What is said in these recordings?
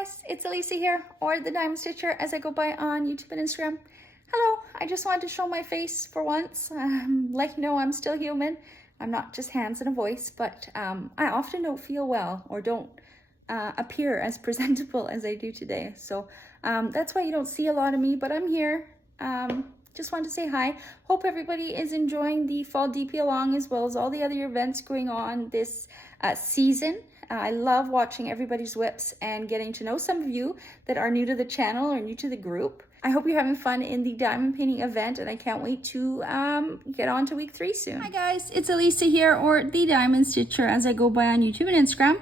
guys, it's Elisa here, or the Diamond Stitcher as I go by on YouTube and Instagram. Hello, I just wanted to show my face for once, let you know I'm still human. I'm not just hands and a voice, but I often don't feel well or don't appear as presentable as I do today. So that's why you don't see a lot of me, but I'm here. Just wanted to say hi. Hope everybody is enjoying the fall DP along as well as all the other events going on this season. I love watching everybody's whips and getting to know some of you that are new to the channel or new to the group. I hope you're having fun in the diamond painting event, and I can't wait to get on to week 3 soon. Hi guys, it's Elisa here, or the Diamond Stitcher as I go by on YouTube and Instagram.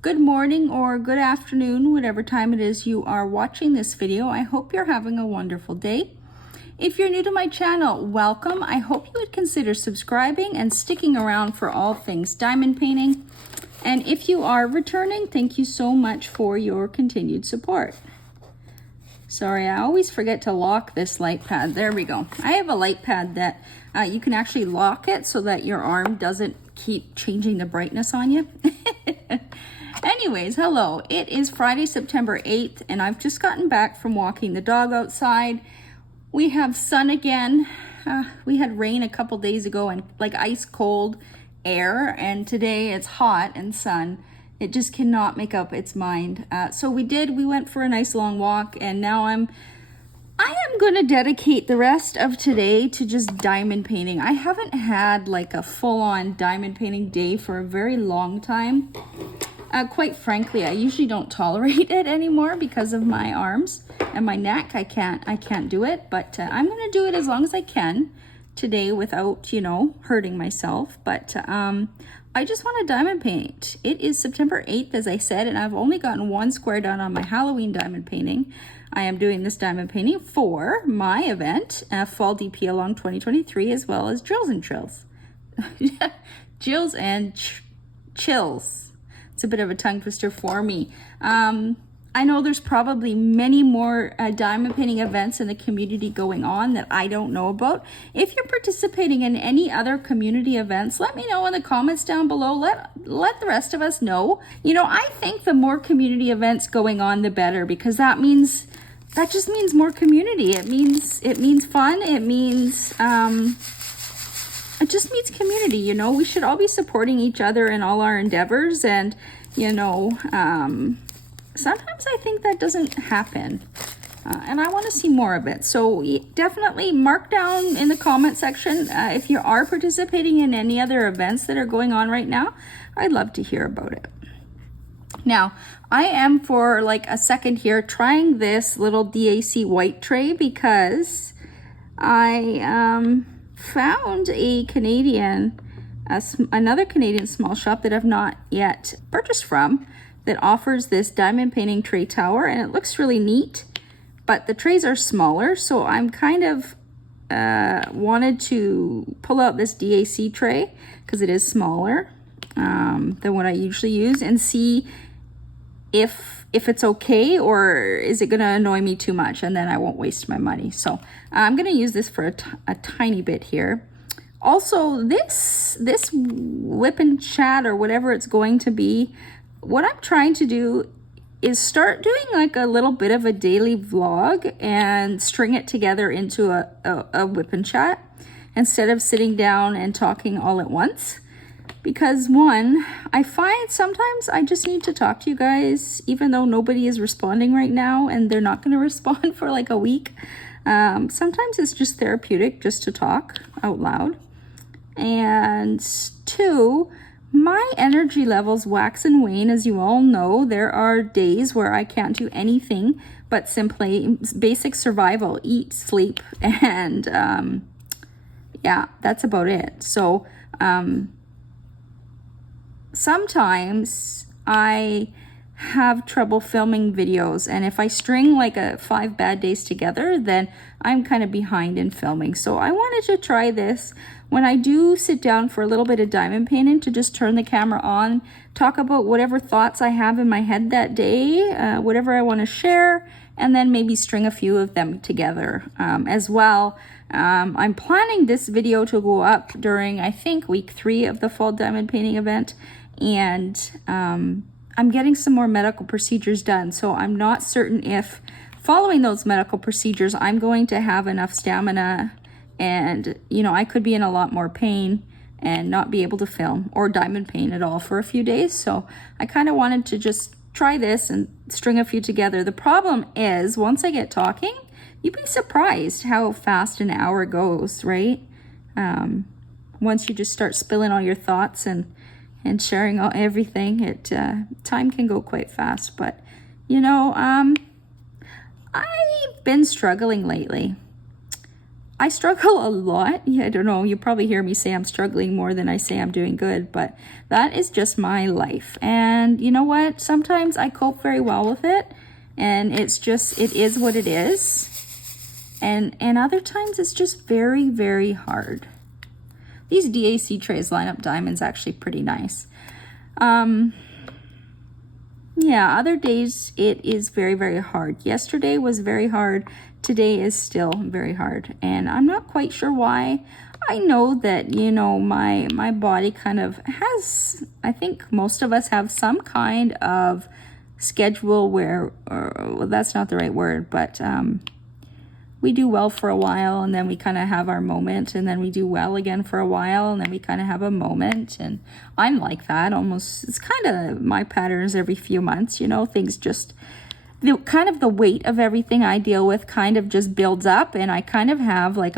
Good morning or good afternoon, whatever time it is you are watching this video. I hope you're having a wonderful day. If you're new to my channel, welcome. I hope you would consider subscribing and sticking around for all things diamond painting. And if you are returning, thank you so much for your continued support. Sorry, I always forget to lock this light pad. There we go. I have a light pad that you can actually lock it so that your arm doesn't keep changing the brightness on you. Anyways, hello. It is Friday, September 8th, and I've just gotten back from walking the dog outside. We have sun again. We had rain a couple days ago and like ice cold air, and today it's hot and sun. It just cannot make up its mind. So we went for a nice long walk, and now I am going to dedicate the rest of today to just diamond painting. I haven't had like a full-on diamond painting day for a very long time. Quite frankly, I usually don't tolerate it anymore because of my arms and my neck. I can't do it, but I'm going to do it as long as I can today without, you know, hurting myself. But I just want to diamond paint. It is September 8th, as I said, and I've only gotten one square done on my Halloween diamond painting. I am doing this diamond painting for my event, Fall DP Along 2023, as well as Drills and Trills. Jills and Chills. It's a bit of a tongue twister for me. I know there's probably many more diamond painting events in the community going on that I don't know about. If you're participating in any other community events, let me know in the comments down below. Let the rest of us know. You know, I think the more community events going on, the better, because that just means more community. It means fun. It just means community, you know. We should all be supporting each other in all our endeavors, and, you know, sometimes I think that doesn't happen, and I want to see more of it. So definitely mark down in the comment section if you are participating in any other events that are going on right now. I'd love to hear about it. Now, I am for like a second here trying this little DAC white tray because I found another Canadian small shop that I've not yet purchased from that offers this diamond painting tray tower, and it looks really neat, but the trays are smaller, so I'm kind of wanted to pull out this DAC tray because it is smaller than what I usually use, and see if it's okay, or is it going to annoy me too much, and then I won't waste my money. So I'm going to use this for a tiny bit here. Also, this Wip Chat or whatever it's going to be, what I'm trying to do is start doing like a little bit of a daily vlog and string it together into a Wip Chat instead of sitting down and talking all at once. Because one, I find sometimes I just need to talk to you guys, even though nobody is responding right now and they're not going to respond for like a week. Sometimes it's just therapeutic just to talk out loud. And two, my energy levels wax and wane, as you all know. There are days where I can't do anything but simply basic survival, eat, sleep, and yeah, that's about it. So sometimes I have trouble filming videos, and if I string like 5 bad days together, then I'm kind of behind in filming. So I wanted to try this when I do sit down for a little bit of diamond painting, to just turn the camera on, talk about whatever thoughts I have in my head that day, whatever I want to share, and then maybe string a few of them together as well. I'm planning this video to go up during, I think, week 3 of the fall diamond painting event, and I'm getting some more medical procedures done. So I'm not certain if following those medical procedures, I'm going to have enough stamina, and, you know, I could be in a lot more pain and not be able to film or diamond pain at all for a few days. So I kind of wanted to just try this and string a few together. The problem is, once I get talking, you'd be surprised how fast an hour goes, right? Once you just start spilling all your thoughts and sharing everything, time can go quite fast. But, you know, I've been struggling lately. I struggle a lot. Yeah, I don't know. You probably hear me say I'm struggling more than I say I'm doing good, but that is just my life. And you know what? Sometimes I cope very well with it, and it is what it is. And other times it's just very, very hard. These DAC trays line up diamonds actually pretty nice. Yeah, other days it is very, very hard. Yesterday was very hard. Today is still very hard. And I'm not quite sure why. I know that, you know, my body kind of has, I think most of us have some kind of schedule where, well, that's not the right word, but we do well for a while, and then we kind of have our moment, and then we do well again for a while, and then we kind of have a moment. And I'm like that almost. It's kind of my patterns every few months, you know, things just, the weight of everything I deal with kind of just builds up, and I kind of have like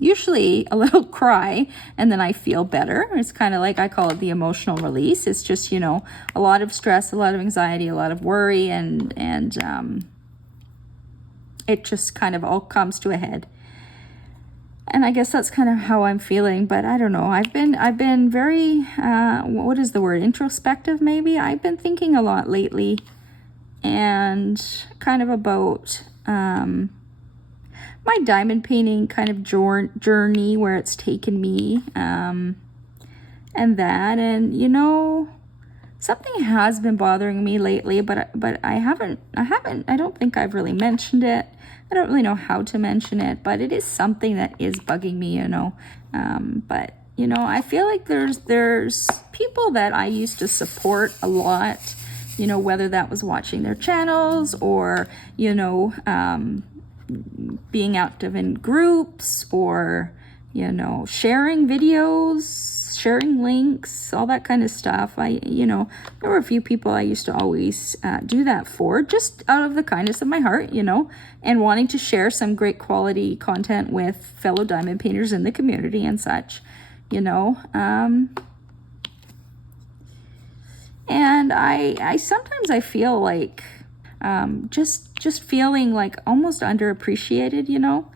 usually a little cry, and then I feel better. It's kind of like, I call it the emotional release. It's just, you know, a lot of stress, a lot of anxiety, a lot of worry, and it just kind of all comes to a head. And I guess that's kind of how I'm feeling, but I don't know. I've been very, what is the word? Introspective, maybe? I've been thinking a lot lately, and kind of about my diamond painting kind of journey, where it's taken me, and that, and, you know, something has been bothering me lately, but I don't think I've really mentioned it. I don't really know how to mention it, but it is something that is bugging me, you know. But, you know, I feel like there's people that I used to support a lot, you know, whether that was watching their channels or, you know, being active in groups, or, you know, sharing videos, sharing links, all that kind of stuff. You know, there were a few people I used to always do that for, just out of the kindness of my heart, you know, and wanting to share some great quality content with fellow diamond painters in the community and such, you know. And I sometimes I feel like just feeling like almost underappreciated, you know.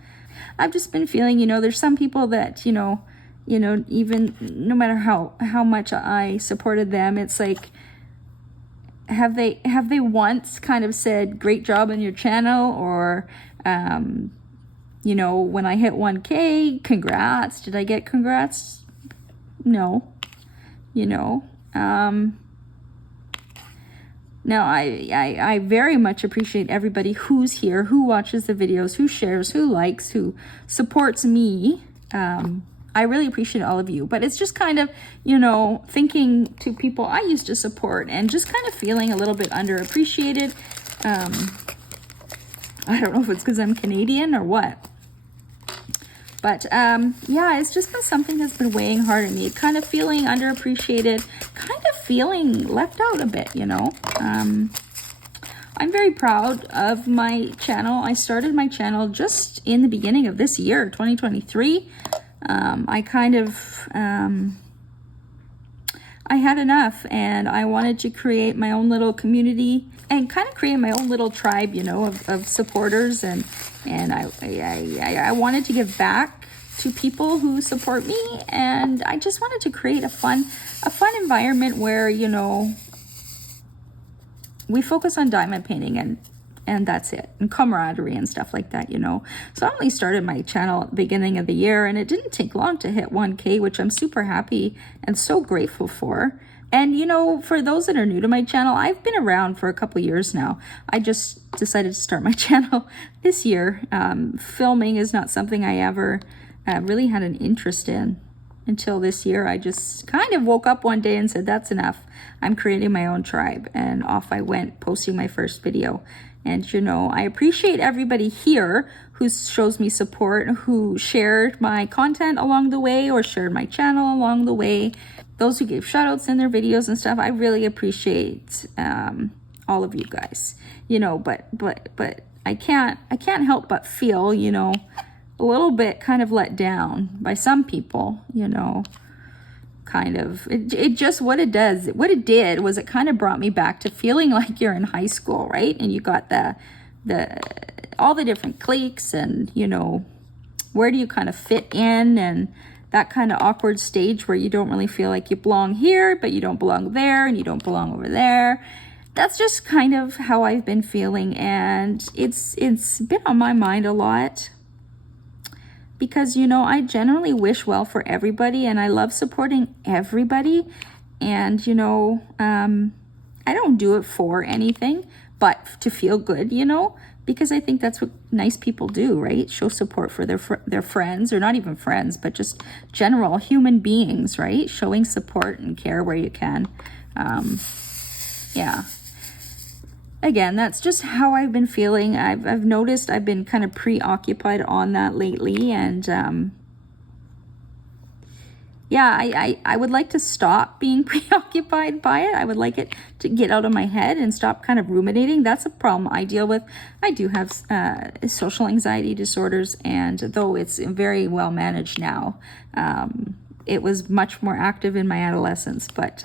I've just been feeling, you know, there's some people that, you know, even no matter how much I supported them, it's like, have they once kind of said, great job on your channel, or, you know, when I hit 1K, congrats. Did I get congrats? No, you know. Now, I very much appreciate everybody who's here, who watches the videos, who shares, who likes, who supports me. I really appreciate all of you, but it's just kind of, you know, thinking to people I used to support and just kind of feeling a little bit underappreciated. I don't know if it's because I'm Canadian or what, but yeah, it's just been something that's been weighing hard on me, kind of feeling underappreciated, kind of feeling left out a bit, you know. I'm very proud of my channel. I started my channel just in the beginning of this year, 2023. I kind of, I had enough, and I wanted to create my own little community and kind of create my own little tribe, you know, of supporters, and I wanted to give back to people who support me, and I just wanted to create a fun environment where, you know, we focus on diamond painting and that's it, and camaraderie and stuff like that, you know. So I only started my channel at the beginning of the year, and it didn't take long to hit 1K, which I'm super happy and so grateful for. And, you know, for those that are new to my channel, I've been around for a couple years now. I just decided to start my channel this year. Filming is not something I ever really had an interest in. until this year. I just kind of woke up one day and said, that's enough. I'm creating my own tribe. And off I went, posting my first video. And, you know, I appreciate everybody here who shows me support, who shared my content along the way or shared my channel along the way. Those who gave shout outs in their videos and stuff. I really appreciate all of you guys, you know, but I can't help but feel, you know, a little bit kind of let down by some people, you know, kind of, it just, what it did was it kind of brought me back to feeling like you're in high school, right? And you got all the different cliques and, you know, where do you kind of fit in, and that kind of awkward stage where you don't really feel like you belong here, but you don't belong there, and you don't belong over there. That's just kind of how I've been feeling, and it's been on my mind a lot. Because, you know, I generally wish well for everybody and I love supporting everybody. And, you know, I don't do it for anything but to feel good, you know, because I think that's what nice people do, right? Show support for their friends, or not even friends, but just general human beings, right? Showing support and care where you can. Yeah. Again, that's just how I've been feeling. I've noticed I've been kind of preoccupied on that lately, and yeah, I would like to stop being preoccupied by it. I would like it to get out of my head and stop kind of ruminating. That's a problem I deal with. I do have social anxiety disorders, and though it's very well managed now, it was much more active in my adolescence, but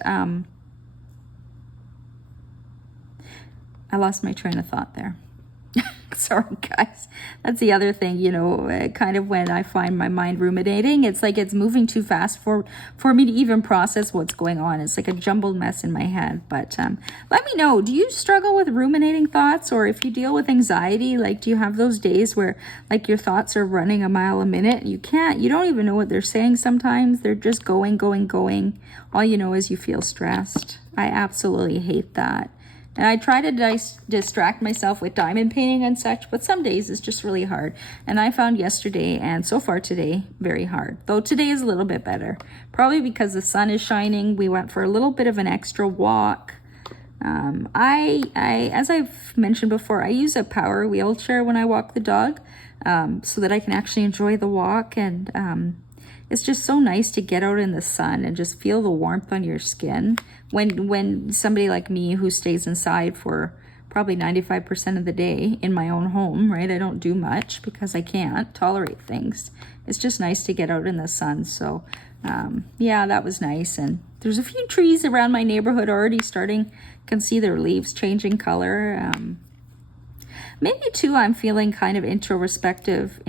I lost my train of thought there. Sorry, guys. That's the other thing, you know, kind of when I find my mind ruminating, it's like it's moving too fast for me to even process what's going on. It's like a jumbled mess in my head. But let me know, do you struggle with ruminating thoughts? Or if you deal with anxiety, like, do you have those days where, like, your thoughts are running a mile a minute? You don't even know what they're saying sometimes. They're just going. All you know is you feel stressed. I absolutely hate that. And I try to distract myself with diamond painting and such, but some days it's just really hard. And I found yesterday and so far today very hard. Though today is a little bit better. Probably because the sun is shining. We went for a little bit of an extra walk. As I've mentioned before, I use a power wheelchair when I walk the dog, so that I can actually enjoy the walk. And it's just so nice to get out in the sun and just feel the warmth on your skin. When somebody like me who stays inside for probably 95% of the day in my own home, right? I don't do much because I can't tolerate things. It's just nice to get out in the sun. So yeah, that was nice. And there's a few trees around my neighborhood already can see their leaves changing color. Maybe too, I'm feeling kind of introspective,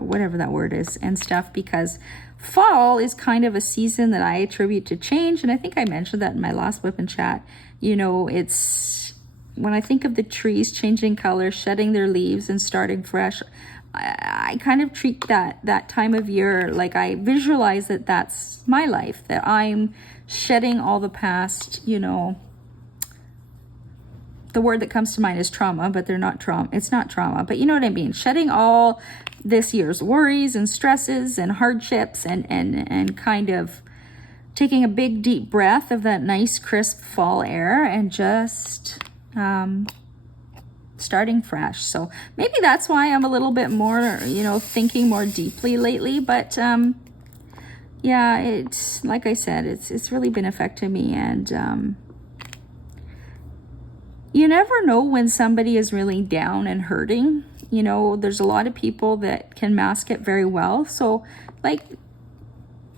whatever that word is, and stuff, because fall is kind of a season that I attribute to change. And I think I mentioned that in my last Wip Chat. You know, it's when I think of the trees changing color, shedding their leaves and starting fresh, I kind of treat that time of year like I visualize that that's my life, that I'm shedding all the past, you know. The word that comes to mind is trauma, but they're not trauma. It's not trauma, but you know what I mean? Shedding all this year's worries and stresses and hardships, and kind of taking a big deep breath of that nice crisp fall air and just starting fresh. So maybe that's why I'm a little bit more, you know, thinking more deeply lately. But yeah, it's like I said, it's really been affecting me. And you never know when somebody is really down and hurting. You know, there's a lot of people that can mask it very well. So, like,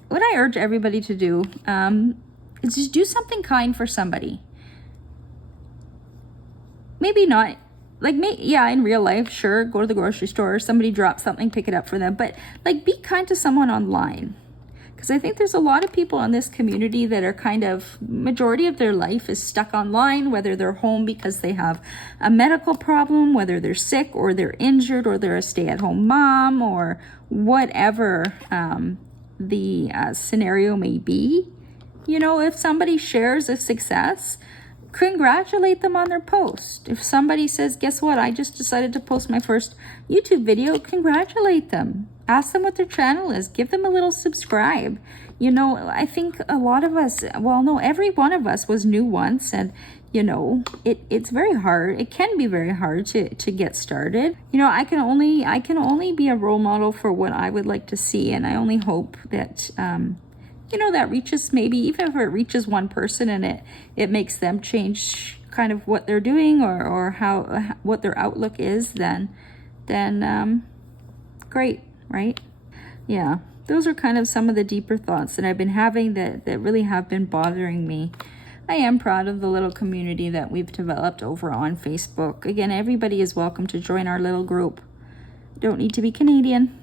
what I urge everybody to do is just do something kind for somebody. Maybe not, like, yeah, in real life, sure, go to the grocery store, somebody drops something, pick it up for them. But, like, be kind to someone online. Because I think there's a lot of people in this community that are kind of, majority of their life is stuck online, whether they're home because they have a medical problem, whether they're sick or they're injured or they're a stay-at-home mom or whatever the scenario may be. You know, if somebody shares a success, congratulate them on their post. If somebody says, guess what, I just decided to post my first YouTube video, congratulate them. Ask them what their channel is. Give them a little subscribe. You know, I think a lot of us, well, no, every one of us was new once, and you know, it's very hard. It can be very hard to get started. You know, I can only be a role model for what I would like to see, and I only hope that you know, that reaches, maybe even if it reaches one person and it makes them change kind of what they're doing or how what their outlook is, then great, right? Yeah, those are kind of some of the deeper thoughts that I've been having that really have been bothering me. I am proud of the little community that we've developed over on Facebook. Again, everybody is welcome to join our little group. Don't need to be Canadian.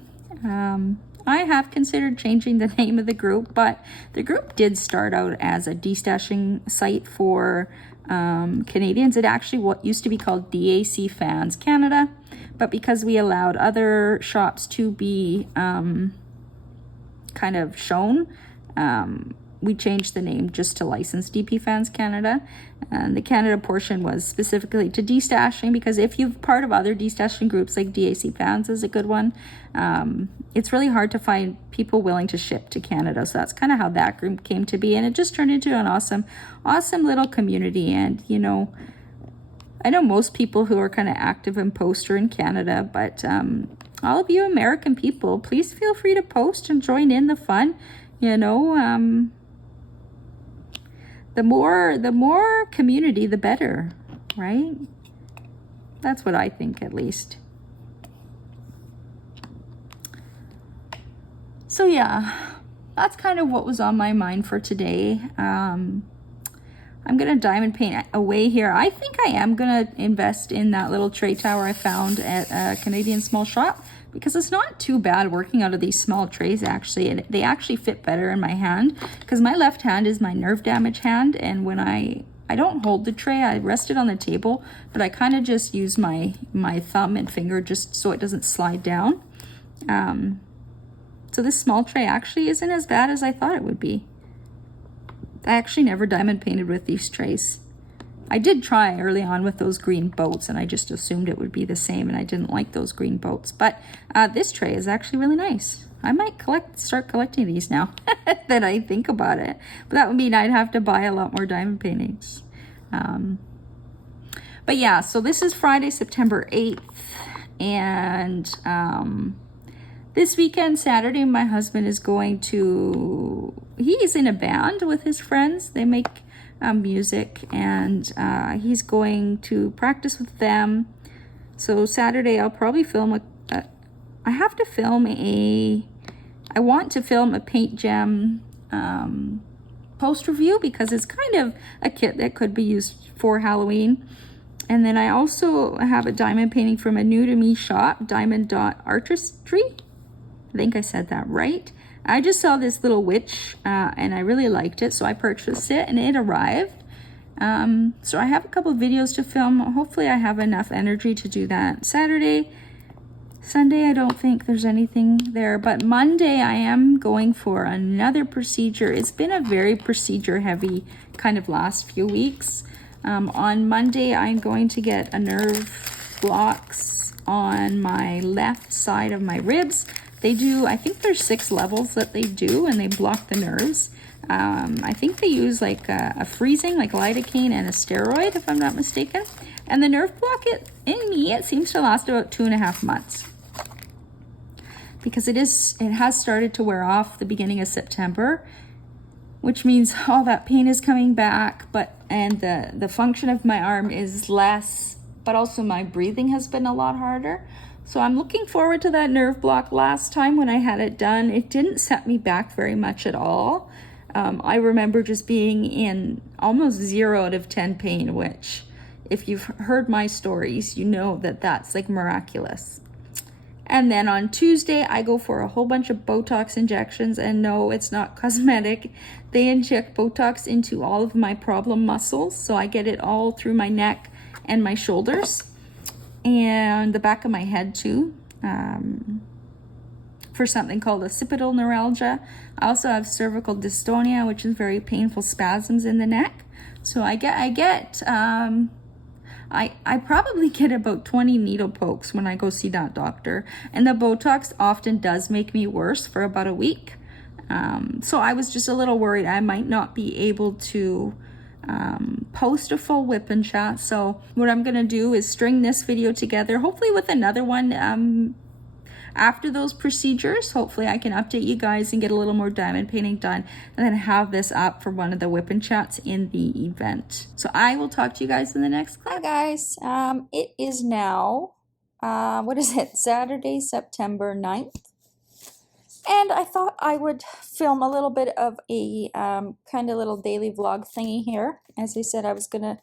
I have considered changing the name of the group, but the group did start out as a destashing site for Canadians. It actually what used to be called DAC Fans Canada, but because we allowed other shops to be kind of shown, we changed the name just to Licensed DP Fans Canada. And the Canada portion was specifically to destashing, because if you're part of other destashing groups, like DAC Fans is a good one, it's really hard to find people willing to ship to Canada. So that's kind of how that group came to be. And it just turned into an awesome little community. And, you know, I know most people who are kind of active and post are in Canada, but all of you American people, please feel free to post and join in the fun. You know, the more community, the better, right? That's what I think, at least. So yeah, that's kind of what was on my mind for today. I'm gonna diamond paint away here. I think I am gonna invest in that little tray tower I found at a Canadian small shop, because it's not too bad working out of these small trays actually, and they actually fit better in my hand, because my left hand is my nerve damage hand, and when I don't hold the tray, I rest it on the table, but I kind of just use my thumb and finger just so it doesn't slide down. So this small tray actually isn't as bad as I thought it would be. I actually never diamond painted with these trays. I did try early on with those green boats, and I just assumed it would be the same, and I didn't like those green boats. But this tray is actually really nice. I might start collecting these now that I think about it. But that would mean I'd have to buy a lot more diamond paintings. But yeah, so this is Friday, September 8th. And this weekend, Saturday, my husband is going to... He's in a band with his friends. They make... music, and he's going to practice with them. So Saturday I'll probably film I want to film a Paint Gem post review, because it's kind of a kit that could be used for Halloween. And then I also have a diamond painting from a new to me shop, Diamond Artistry. I think I said that right. I just saw this little witch and I really liked it, so I purchased it and it arrived. So I have a couple of videos to film. Hopefully I have enough energy to do that Saturday. Sunday, I don't think there's anything there, but Monday I am going for another procedure. It's been a very procedure heavy kind of last few weeks. On Monday, I'm going to get a nerve blocks on my left side of my ribs. They do, I think there's 6 levels that they do, and they block the nerves. I think they use like a freezing, like lidocaine and a steroid, if I'm not mistaken. And the nerve block, in me, it seems to last about 2.5 months. Because it has started to wear off the beginning of September, which means all that pain is coming back, and the function of my arm is less, but also my breathing has been a lot harder. So I'm looking forward to that nerve block. Last time when I had it done, it didn't set me back very much at all. I remember just being in almost 0 out of 10 pain, which if you've heard my stories, you know that that's like miraculous. And then on Tuesday, I go for a whole bunch of Botox injections, and no, it's not cosmetic. They inject Botox into all of my problem muscles. So I get it all through my neck and my shoulders and the back of my head too. for something called occipital neuralgia. I also have cervical dystonia, which is very painful spasms in the neck. So I probably get about 20 needle pokes when I go see that doctor. And the Botox often does make me worse for about a week. So I was just a little worried I might not be able to post a full Wip and Chat. So what I'm gonna do is string this video together, hopefully with another one after those procedures. Hopefully I can update you guys and get a little more diamond painting done, and then have this up for one of the Wip and Chats in the event. So I will talk to you guys in the next clip. Hi guys, it is now, Saturday, September 9th. And I thought I would film a little bit of a kind of little daily vlog thingy here. As I said, I was gonna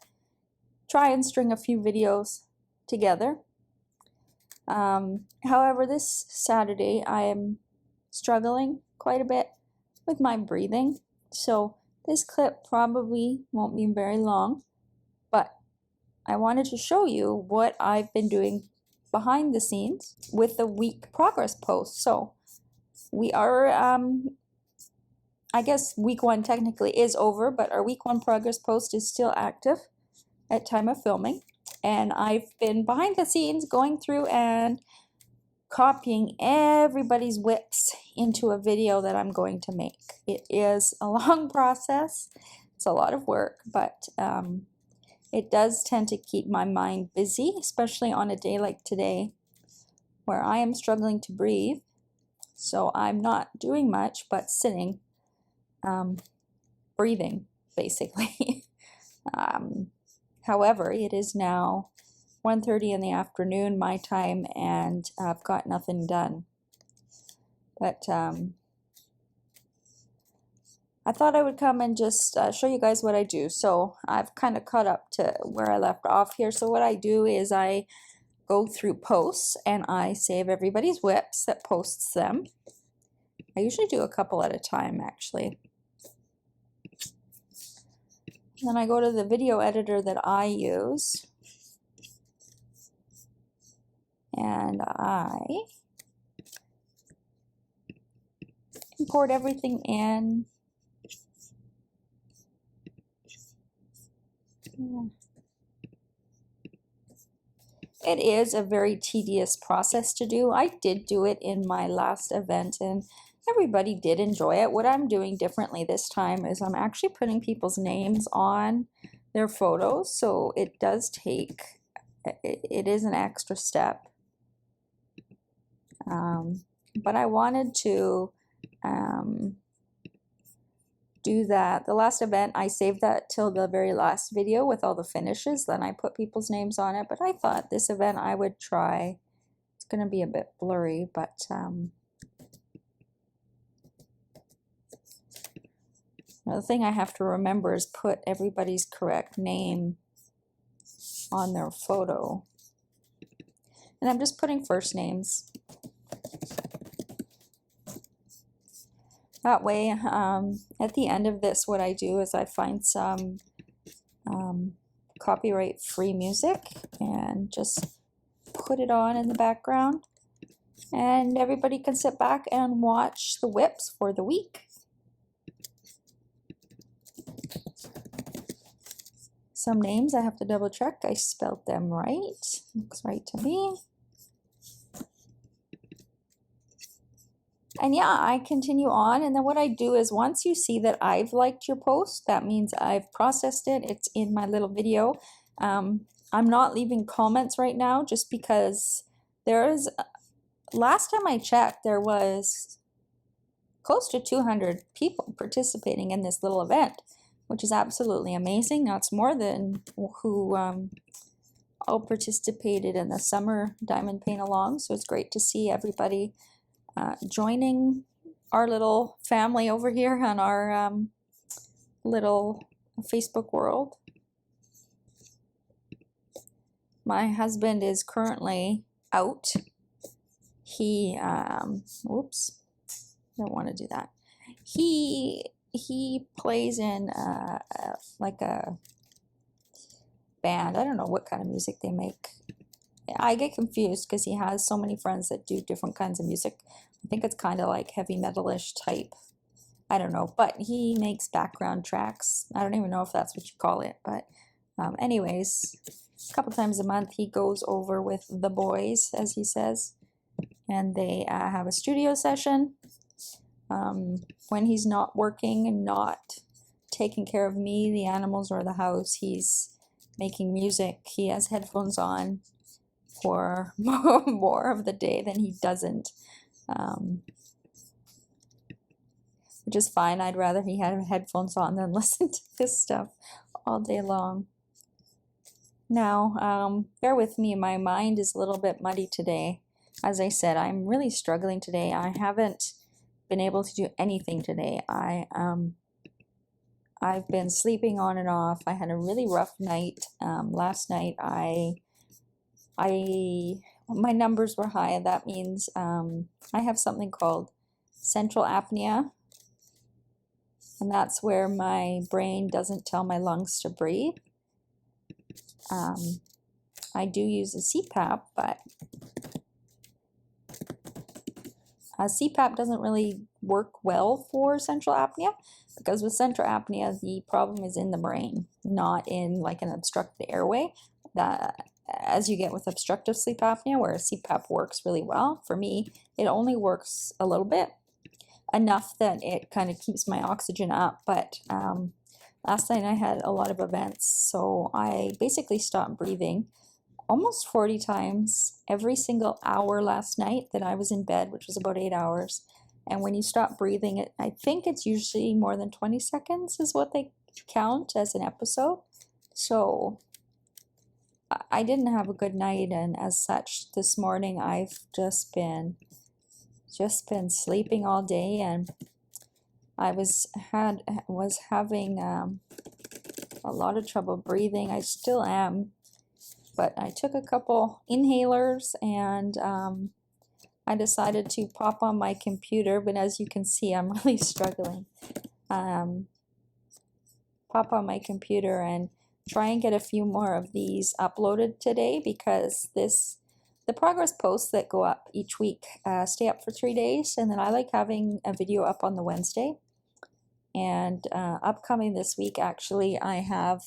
try and string a few videos together. However, this Saturday I am struggling quite a bit with my breathing, so this clip probably won't be very long, but I wanted to show you what I've been doing behind the scenes with the week progress post. So we are, I guess week 1 technically is over, but our week 1 progress post is still active at time of filming. And I've been behind the scenes going through and copying everybody's whips into a video that I'm going to make. It is a long process. It's a lot of work, but it does tend to keep my mind busy, especially on a day like today where I am struggling to breathe. So I'm not doing much but sitting, breathing, basically. However, it is now 1:30 in the afternoon my time, and I've got nothing done. But I thought I would come and just show you guys what I do. So I've kind of caught up to where I left off here. So what I do is I go through posts and I save everybody's whips that posts them. I usually do a couple at a time, actually. Then I go to the video editor that I use, and I import everything in. It is a very tedious process to do. I did do it in my last event, and everybody did enjoy it. What I'm doing differently this time is I'm actually putting people's names on their photos, so it does take, it is an extra step. But I wanted to do that. The last event, I saved that till the very last video with all the finishes, then I put people's names on it, but I thought this event I would try. It's going to be a bit blurry, but the thing I have to remember is put everybody's correct name on their photo. And I'm just putting first names. That way, at the end of this, what I do is I find some copyright-free music and just put it on in the background. And everybody can sit back and watch the whips for the week. Some names I have to double check I spelled them right. Looks right to me. And yeah, I continue on, and then what I do is once you see that I've liked your post, that means I've processed it, it's in my little video. I'm not leaving comments right now just because there's, last time I checked, there was close to 200 people participating in this little event, which is absolutely amazing. That's more than who all participated in the summer diamond paint along, so it's great to see everybody joining our little family over here on our little Facebook world. My husband is currently out. He, whoops, don't want to do that. He plays in like a band. I don't know what kind of music they make. I get confused because he has so many friends that do different kinds of music. I think it's kind of like heavy metal-ish type. I don't know, but he makes background tracks. I don't even know if that's what you call it, but anyways, a couple times a month he goes over with the boys, as he says, and they have a studio session. When he's not working and not taking care of me, the animals, or the house, he's making music. He has headphones on for more of the day than he doesn't, which is fine. I'd rather he had headphones on than listen to this stuff all day long. Now, bear with me, my mind is a little bit muddy today. As I said, I'm really struggling today. I haven't been able to do anything today. I've been sleeping on and off. I had a really rough night. Last night my numbers were high. That means I have something called central apnea, and that's where my brain doesn't tell my lungs to breathe. I do use a CPAP, but a CPAP doesn't really work well for central apnea, because with central apnea, the problem is in the brain, not in like an obstructed airway. That, as you get with obstructive sleep apnea, where a CPAP works really well, for me, it only works a little bit, enough that it kind of keeps my oxygen up. But last night I had a lot of events, so I basically stopped breathing almost 40 times every single hour last night that I was in bed, which was about 8 hours. And when you stop breathing, I think it's usually more than 20 seconds is what they count as an episode. So I didn't have a good night, and as such, this morning I've just been sleeping all day, and I was having a lot of trouble breathing. I still am, but I took a couple inhalers, and I decided to pop on my computer, but as you can see, I'm really struggling. Pop on my computer and try and get a few more of these uploaded today, because the progress posts that go up each week stay up for 3 days, and then I like having a video up on the Wednesday. And upcoming this week, actually, I have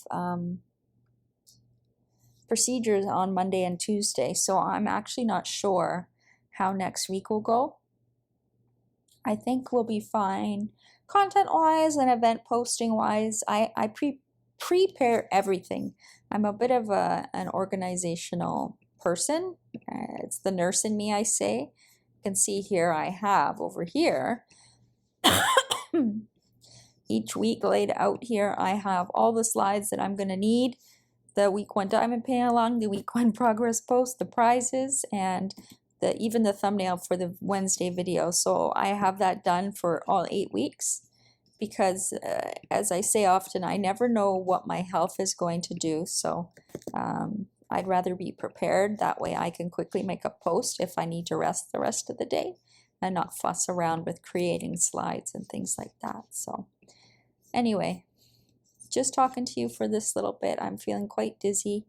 procedures on Monday and Tuesday, so I'm actually not sure how next week will go. I think we'll be fine content-wise and event posting-wise. I prepare everything. I'm a bit of an organizational person. It's the nurse in me, I say. You can see here I have over here each week laid out here. I have all the slides that I'm going to need. The week 1 diamond paint along, the week 1 progress post, the prizes, and even the thumbnail for the Wednesday video. So I have that done for all 8 weeks, because as I say often, I never know what my health is going to do. So I'd rather be prepared. That way I can quickly make a post if I need to rest the rest of the day and not fuss around with creating slides and things like that. So anyway, just talking to you for this little bit. I'm feeling quite dizzy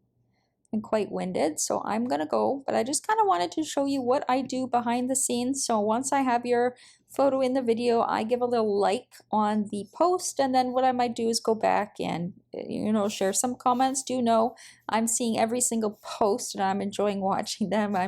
and quite winded, so I'm gonna go, but I just kind of wanted to show you what I do behind the scenes. So once I have your photo in the video, I give a little like on the post, and then what I might do is go back and share some comments. Do know I'm seeing every single post and I'm enjoying watching them. I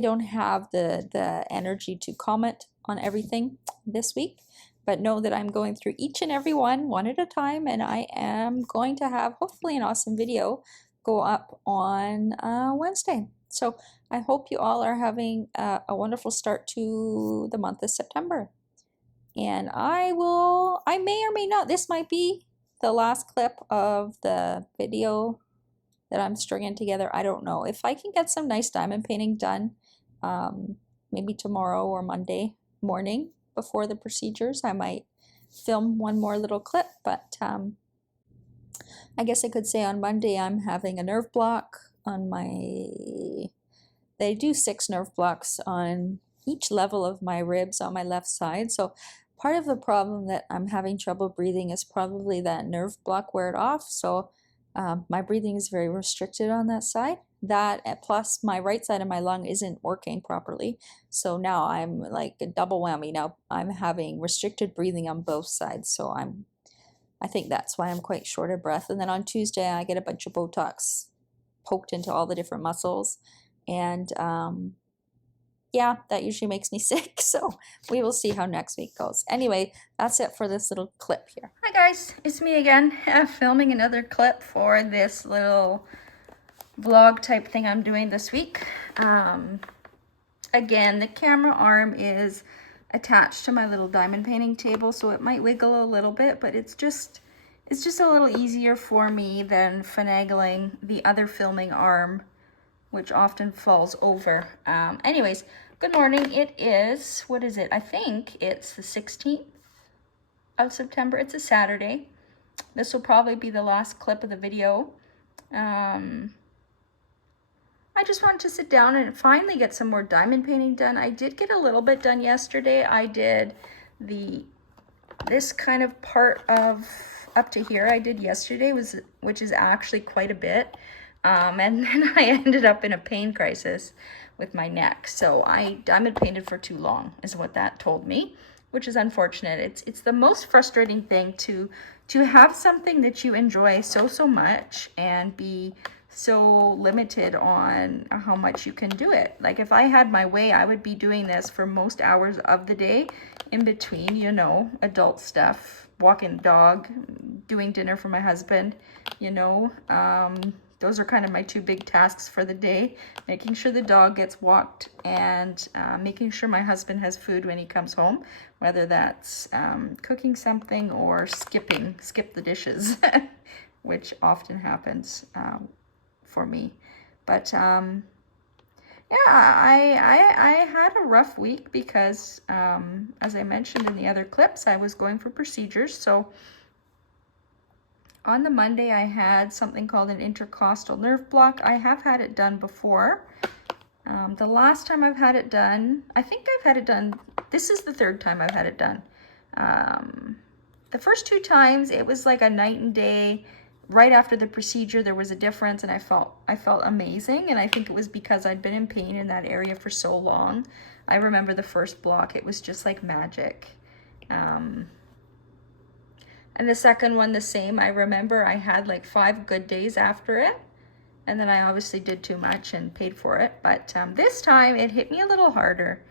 don't have the energy to comment on everything this week, but know that I'm going through each and every one at a time, and I am going to have hopefully an awesome video go up on Wednesday. So I hope you all are having a wonderful start to the month of September. And I may or may not, this might be the last clip of the video that I'm stringing together. I don't know. If I can get some nice diamond painting done, maybe tomorrow or Monday morning before the procedures, I might film one more little clip, but I guess I could say on Monday I'm having a nerve block on they do 6 nerve blocks on each level of my ribs on my left side. So part of the problem that I'm having trouble breathing is probably that nerve block weared off. So My breathing is very restricted on that side. That plus my right side of my lung isn't working properly. So now I'm like a double whammy. Now I'm having restricted breathing on both sides. So I think that's why I'm quite short of breath. And then on Tuesday, I get a bunch of Botox poked into all the different muscles. And yeah, that usually makes me sick. So we will see how next week goes. Anyway, that's it for this little clip here. Hi guys, it's me again, filming another clip for this little vlog type thing I'm doing this week. Again, the camera arm is attached to my little diamond painting table, so it might wiggle a little bit, but it's just a little easier for me than finagling the other filming arm, which often falls over. Anyways, good morning. It is, what is it? I think it's the 16th of September. It's a Saturday. This will probably be the last clip of the video. I just wanted to sit down and finally get some more diamond painting done. I did get a little bit done yesterday. I did this kind of part of up to here I did yesterday, which is actually quite a bit. And then I ended up in a pain crisis with my neck. So I diamond painted for too long is what that told me, which is unfortunate. It's the most frustrating thing to have something that you enjoy so much and be so limited on how much you can do it. Like if I had my way, I would be doing this for most hours of the day in between, you know, adult stuff, walking the dog, doing dinner for my husband, you know. Those are kind of my two big tasks for the day, making sure the dog gets walked and making sure my husband has food when he comes home, whether that's cooking something or skip the dishes, which often happens for me. But yeah, I had a rough week because as I mentioned in the other clips, I was going for procedures. So on the Monday, I had something called an intercostal nerve block. I have had it done before. The last time I've had it done, I think I've had it done, this is the third time I've had it done. The first two times, it was like a night and day. Right after the procedure, there was a difference and I felt amazing. And I think it was because I'd been in pain in that area for so long. I remember the first block, it was just like magic. And the second one, the same. I remember I had like 5 good days after it. And then I obviously did too much and paid for it. But this time it hit me a little harder.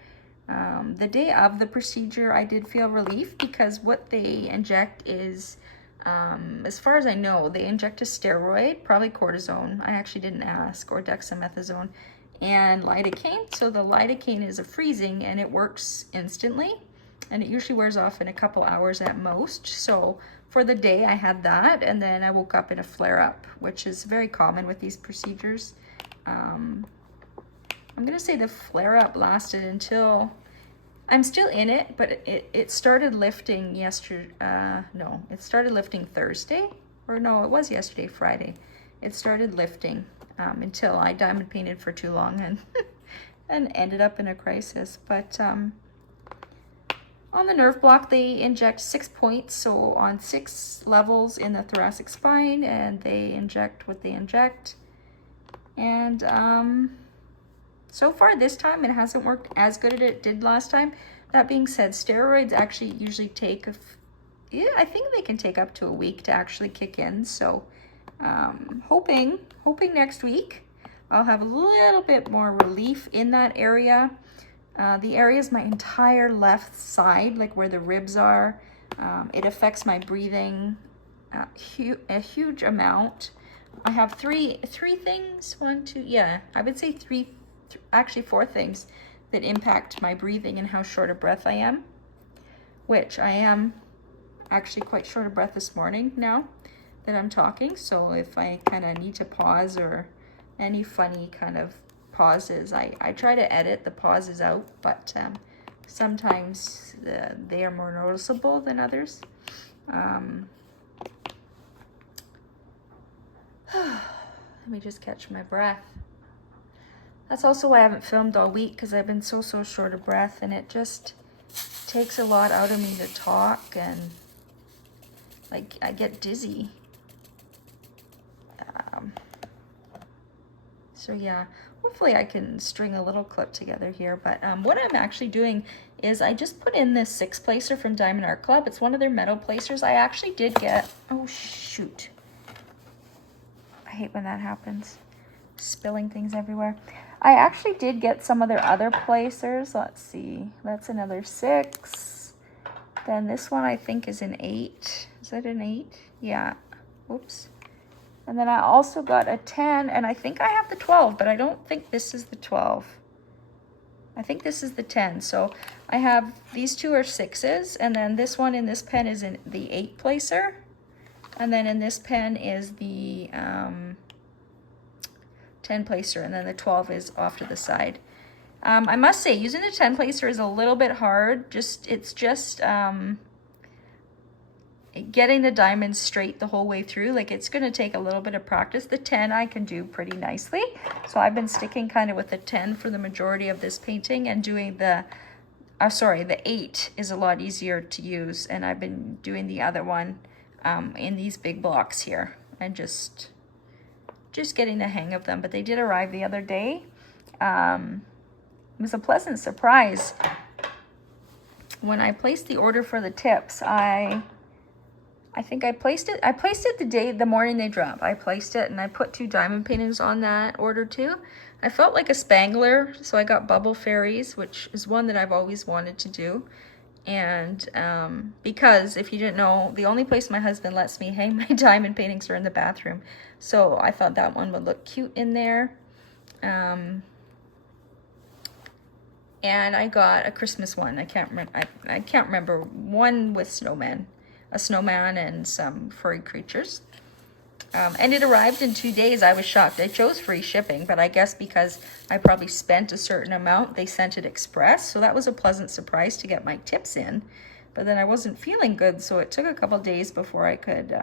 The day of the procedure, I did feel relief because what they inject is, as far as I know, they inject a steroid, probably cortisone. I actually didn't ask, or dexamethasone, and lidocaine. So the lidocaine is a freezing and it works instantly. And it usually wears off in a couple hours at most. So for the day I had that, and then I woke up in a flare-up, which is very common with these procedures. I'm gonna say the flare-up lasted until, I'm still in it, but it started lifting yesterday, no, it started lifting Thursday, or no, it was yesterday, Friday. It started lifting until I diamond painted for too long and, and ended up in a crisis. But on the nerve block, they inject 6 points, so on 6 levels in the thoracic spine, and they inject what they inject. And so far this time, it hasn't worked as good as it did last time. That being said, steroids actually usually take, yeah, I think they can take up to a week to actually kick in. So hoping next week I'll have a little bit more relief in that area. The area is my entire left side, like where the ribs are. It affects my breathing a huge amount. I have three things, I would say actually 4 things that impact my breathing and how short of breath I am, which I am actually quite short of breath this morning now that I'm talking. So if I kind of need to pause or any funny kind of pauses, I try to edit the pauses out, but sometimes they are more noticeable than others. Let me just catch my breath. That's also why I haven't filmed all week, because I've been so short of breath, and it just takes a lot out of me to talk, and like I get dizzy. So yeah, hopefully I can string a little clip together here. But what I'm actually doing is I just put in this 6-placer from Diamond Art Club. It's one of their metal placers. I actually did get, oh shoot. I hate when that happens. Spilling things everywhere. I actually did get some of their other placers. Let's see. That's another 6. Then this one I think is an 8. Is that an 8? Yeah. Oops. And then I also got a 10, and I think I have the 12, but I don't think this is the 12. I think this is the 10. So I have, these two are 6s, and then this one in this pen is in the 8-placer. And then in this pen is the 10-placer, and then the 12 is off to the side. I must say, using the 10-placer is a little bit hard. It's just getting the diamonds straight the whole way through. Like, it's going to take a little bit of practice. The 10 I can do pretty nicely. So I've been sticking kind of with the 10 for the majority of this painting, and doing the, the 8 is a lot easier to use. And I've been doing the other one in these big blocks here, and just getting the hang of them. But they did arrive the other day. It was a pleasant surprise. When I placed the order for the tips, I think I placed it the morning they drop. I placed it, and I put 2 diamond paintings on that order too. I felt like a spangler, so I got bubble fairies, which is one that I've always wanted to do. And because, if you didn't know, the only place my husband lets me hang my diamond paintings are in the bathroom. So I thought that one would look cute in there. And I got a Christmas one. I can't remember, one with snowman. A snowman and some furry creatures. And it arrived in 2 days. I was shocked. I chose free shipping, but I guess because I probably spent a certain amount, they sent it express. So that was a pleasant surprise to get my tips in. But then I wasn't feeling good, so it took a couple days before I could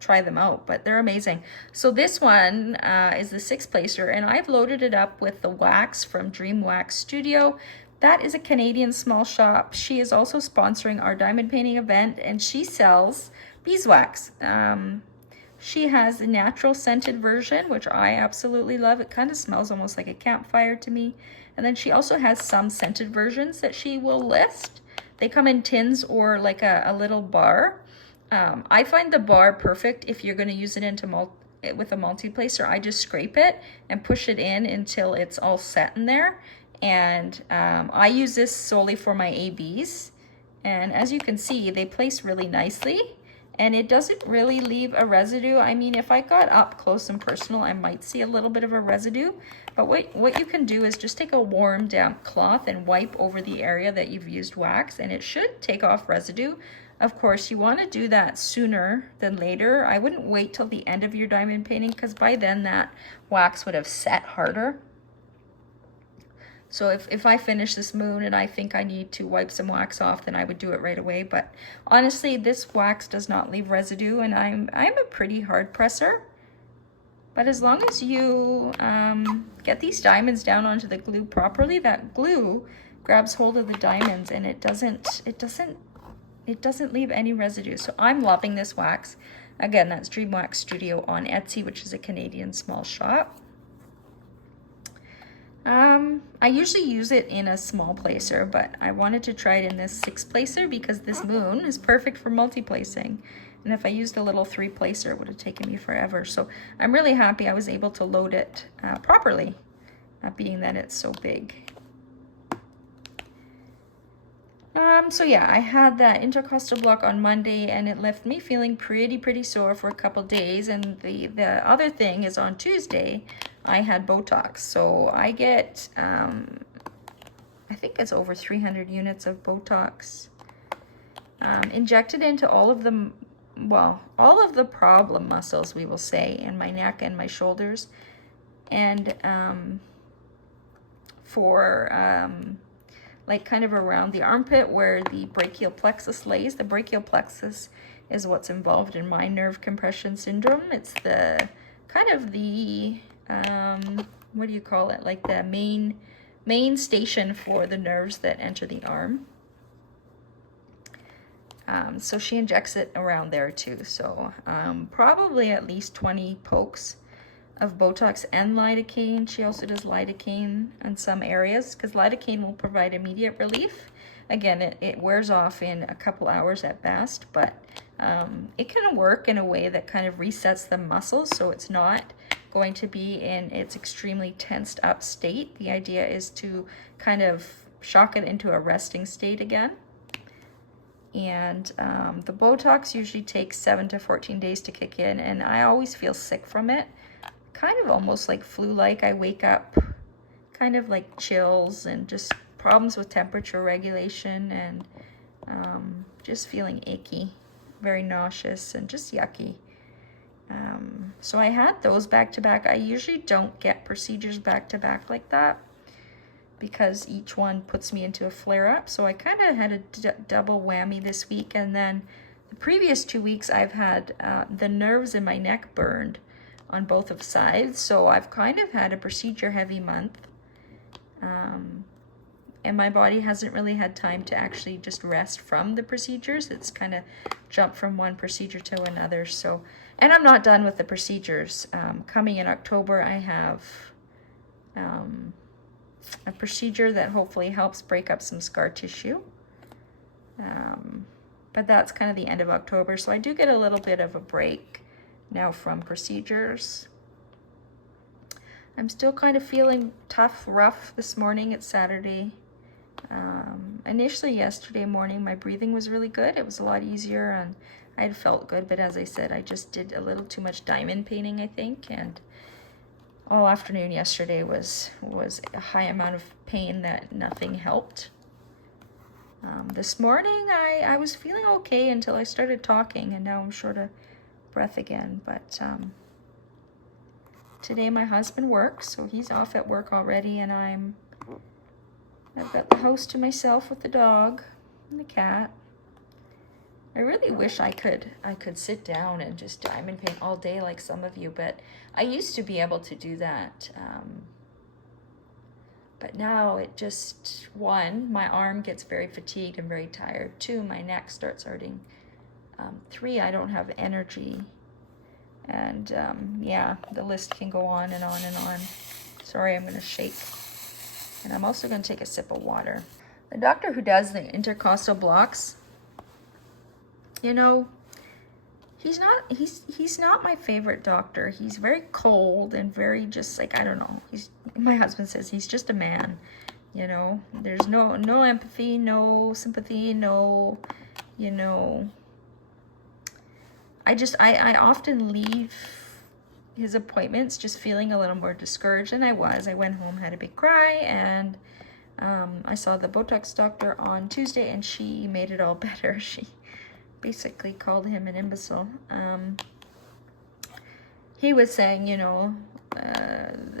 try them out. But they're amazing. So this one is the 6-placer, and I've loaded it up with the wax from Dream Wax Studio. That is a Canadian small shop. She is also sponsoring our diamond painting event, and she sells beeswax. She has a natural scented version, which I absolutely love. It kind of smells almost like a campfire to me. And then she also has some scented versions that she will list. They come in tins or like a little bar. I find the bar perfect if you're going to use it with a multi-placer. I just scrape it and push it in until it's all set in there. And I use this solely for my ABs, and as you can see, they place really nicely, and it doesn't really leave a residue. I mean, if I got up close and personal, I might see a little bit of a residue, but what you can do is just take a warm, damp cloth and wipe over the area that you've used wax, and it should take off residue. Of course, you want to do that sooner than later. I wouldn't wait till the end of your diamond painting, because by then that wax would have set harder. So if I finish this moon and I think I need to wipe some wax off, then I would do it right away. But honestly, this wax does not leave residue, and I'm a pretty hard presser. But as long as you get these diamonds down onto the glue properly, that glue grabs hold of the diamonds, and it doesn't leave any residue. So I'm loving this wax. Again, that's Dream Wax Studio on Etsy, which is a Canadian small shop. I usually use it in a small placer, but I wanted to try it in this 6-placer because this moon is perfect for multi-placing. And if I used a little 3-placer, it would have taken me forever. So I'm really happy I was able to load it properly, being that it's so big. So yeah, I had that intercostal block on Monday, and it left me feeling pretty sore for a couple days. And the other thing is, on Tuesday, I had Botox. So I get, I think it's over 300 units of Botox injected into all of the, all of the problem muscles, we will say, in my neck and my shoulders. And like kind of around the armpit where the brachial plexus lays. The brachial plexus is what's involved in my nerve compression syndrome. It's the kind of the, what do you call it? Like the main station for the nerves that enter the arm. So she injects it around there too. So probably at least 20 pokes of Botox and lidocaine. She also does lidocaine in some areas because lidocaine will provide immediate relief. Again, it wears off in a couple hours at best, but it can work in a way that kind of resets the muscles, so it's not going to be in its extremely tensed up state. The idea is to kind of shock it into a resting state again. And the Botox usually takes 7 to 14 days to kick in, and I always feel sick from it. Kind of almost like flu-like. I wake up kind of like chills and just problems with temperature regulation, and just feeling achy, very nauseous and just yucky. So I had those back to back. I usually don't get procedures back to back like that because each one puts me into a flare-up. So I kind of had a double whammy this week, and then the previous 2 weeks I've had the nerves in my neck burned on both of sides. So I've kind of had a procedure heavy month. And my body hasn't really had time to actually just rest from the procedures. It's kind of jumped from one procedure to another. So, and I'm not done with the procedures. Coming in October, I have a procedure that hopefully helps break up some scar tissue. But that's kind of the end of October. So I do get a little bit of a break now from procedures. I'm still kind of feeling tough, rough this morning. It's Saturday. Initially yesterday morning, my breathing was really good. It was a lot easier and I had felt good, but as I said, I just did a little too much diamond painting, I think, and all afternoon yesterday was a high amount of pain that nothing helped. This morning, I was feeling okay until I started talking, and now I'm short of breath again, but today my husband works, so he's off at work already, and I've got the house to myself with the dog and the cat. I really wish I could sit down and just diamond paint all day like some of you, but I used to be able to do that. But now it just, 1, my arm gets very fatigued and very tired. 2, my neck starts hurting. 3, I don't have energy. And yeah, the list can go on and on and on. Sorry, I'm going to shake. And I'm also going to take a sip of water. The doctor who does the intercostal blocks, you know, he's not my favorite doctor. He's very cold and very just like, I don't know. My husband says he's just a man, you know. There's no empathy, no sympathy, no, you know. I often leave his appointments just feeling a little more discouraged, and I went home, had a big cry, and I saw the Botox doctor on Tuesday, and she made it all better. She basically called him an imbecile. He was saying, you know,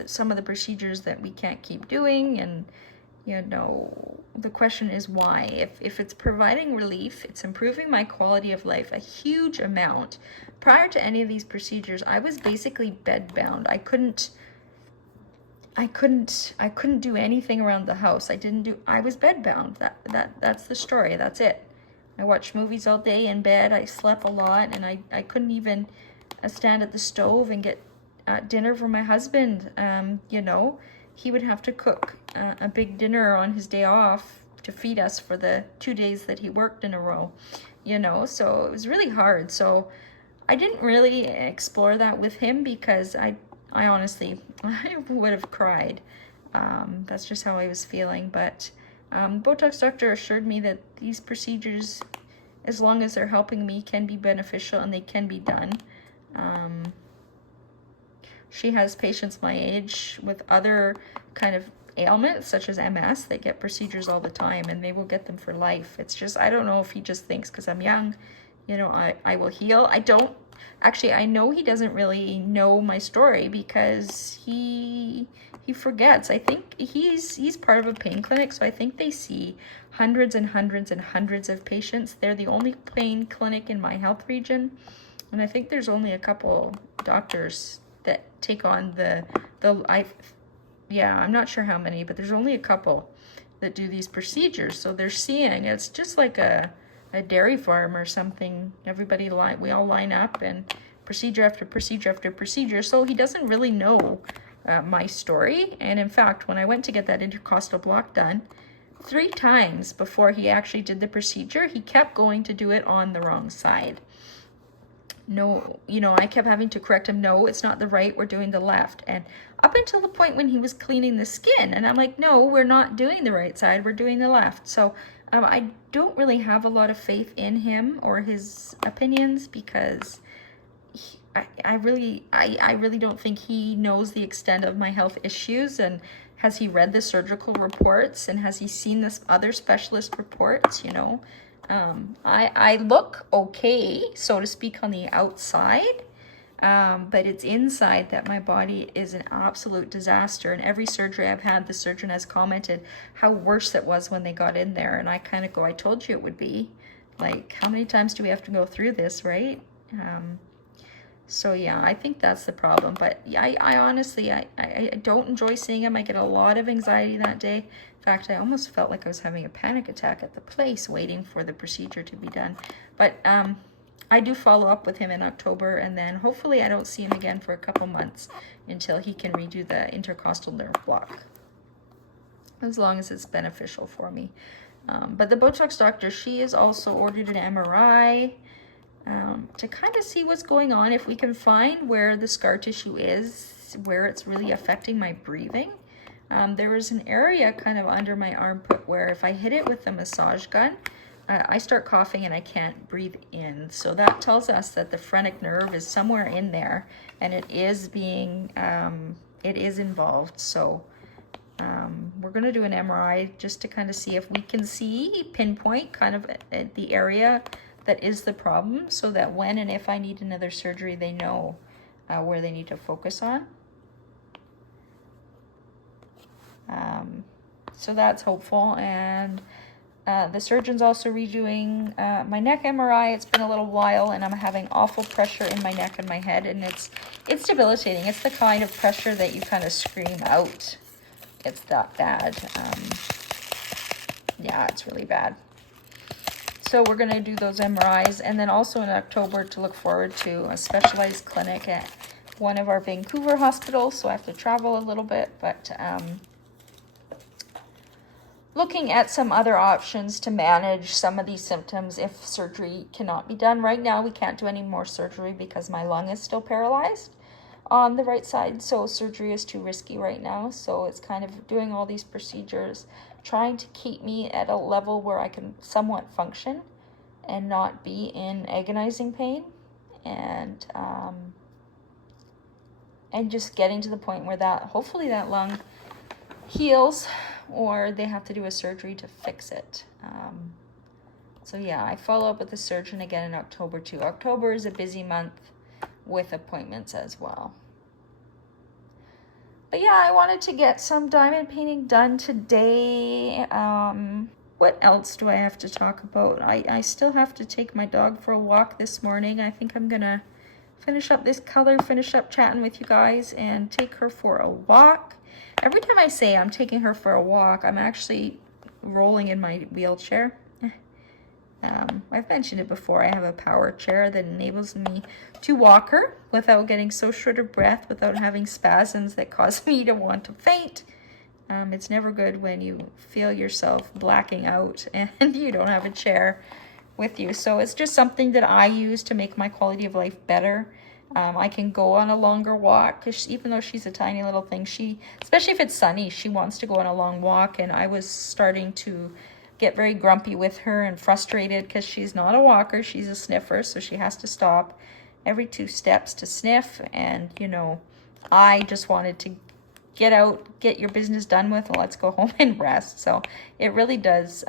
some of the procedures that we can't keep doing, and you know, the question is why. If it's providing relief, it's improving my quality of life a huge amount. Prior to any of these procedures, I was basically bedbound. I couldn't do anything around the house. I was bedbound. That's the story. That's it. I watched movies all day in bed. I slept a lot, and I couldn't even stand at the stove and get dinner for my husband. You know, he would have to cook a big dinner on his day off to feed us for the 2 days that he worked in a row, you know, so it was really hard. So I didn't really explore that with him because I honestly, I would have cried. That's just how I was feeling. But Botox doctor assured me that these procedures, as long as they're helping me, can be beneficial and they can be done. She has patients my age with other kind of ailments such as MS. They get procedures all the time and they will get them for life. It's just, I don't know if he just thinks because I'm young, you know, I will heal. I know he doesn't really know my story because he forgets. I think he's part of a pain clinic, so I think they see hundreds and hundreds and hundreds of patients. They're the only pain clinic in my health region, and I think there's only a couple doctors that take on I'm not sure how many, but there's only a couple that do these procedures. So they're seeing, it's just like a dairy farm or something. We all line up and procedure after procedure after procedure, so he doesn't really know my story. And in fact, when I went to get that intercostal block done, 3 times before he actually did the procedure, he kept going to do it on the wrong side. No, you know, I kept having to correct him. No, it's not the right, we're doing the left. And up until the point when he was cleaning the skin, and I'm like, no, we're not doing the right side, we're doing the left. So I don't really have a lot of faith in him or his opinions, because I really don't think he knows the extent of my health issues. And has he read the surgical reports, and has he seen this other specialist reports? You know, I look okay, so to speak, on the outside, but it's inside that my body is an absolute disaster. And every surgery I've had, the surgeon has commented how worse it was when they got in there. And I kind of go, I told you it would be. Like, how many times do we have to go through this, right? So yeah, I think that's the problem. But I honestly, I don't enjoy seeing him. I get a lot of anxiety that day. In fact, I almost felt like I was having a panic attack at the place waiting for the procedure to be done. But I do follow up with him in October, and then hopefully I don't see him again for a couple months until he can redo the intercostal nerve block, as long as it's beneficial for me. But the Botox doctor, she has also ordered an MRI to kind of see what's going on, if we can find where the scar tissue is, where it's really affecting my breathing. There was an area kind of under my armpit where if I hit it with a massage gun, I start coughing and I can't breathe in. So that tells us that the phrenic nerve is somewhere in there, and it is being, it is involved. So we're going to do an MRI just to kind of see if we can pinpoint kind of the area that is the problem, so that when and if I need another surgery, they know where they need to focus on. So that's hopeful. And the surgeon's also redoing my neck MRI. It's been a little while, and I'm having awful pressure in my neck and my head, and it's debilitating. It's the kind of pressure that you kind of scream out. It's that bad. Yeah, it's really bad. So we're going to do those MRIs, and then also in October to look forward to a specialized clinic at one of our Vancouver hospitals. So I have to travel a little bit, but looking at some other options to manage some of these symptoms if surgery cannot be done. Right now we can't do any more surgery because my lung is still paralyzed on the right side, so surgery is too risky right now. So it's kind of doing all these procedures, trying to keep me at a level where I can somewhat function and not be in agonizing pain, and just getting to the point where that hopefully that lung heals, or they have to do a surgery to fix it. So yeah, I follow up with the surgeon again in October too. October is a busy month with appointments as well. But yeah, I wanted to get some diamond painting done today. What else do I have to talk about? I still have to take my dog for a walk this morning. I think I'm gonna finish up this color, finish up chatting with you guys, and take her for a walk. Every time I say I'm taking her for a walk, I'm actually rolling in my wheelchair. I've mentioned it before. I have a power chair that enables me to walk her without getting so short of breath, without having spasms that cause me to want to faint. It's never good when you feel yourself blacking out and you don't have a chair with you. So it's just something that I use to make my quality of life better. I can go on a longer walk, because even though she's a tiny little thing, especially if it's sunny, she wants to go on a long walk. And I was starting to get very grumpy with her and frustrated because she's not a walker, she's a sniffer, so she has to stop every 2 steps to sniff. And you know, I just wanted to get out, get your business done with, and let's go home and rest. So it really does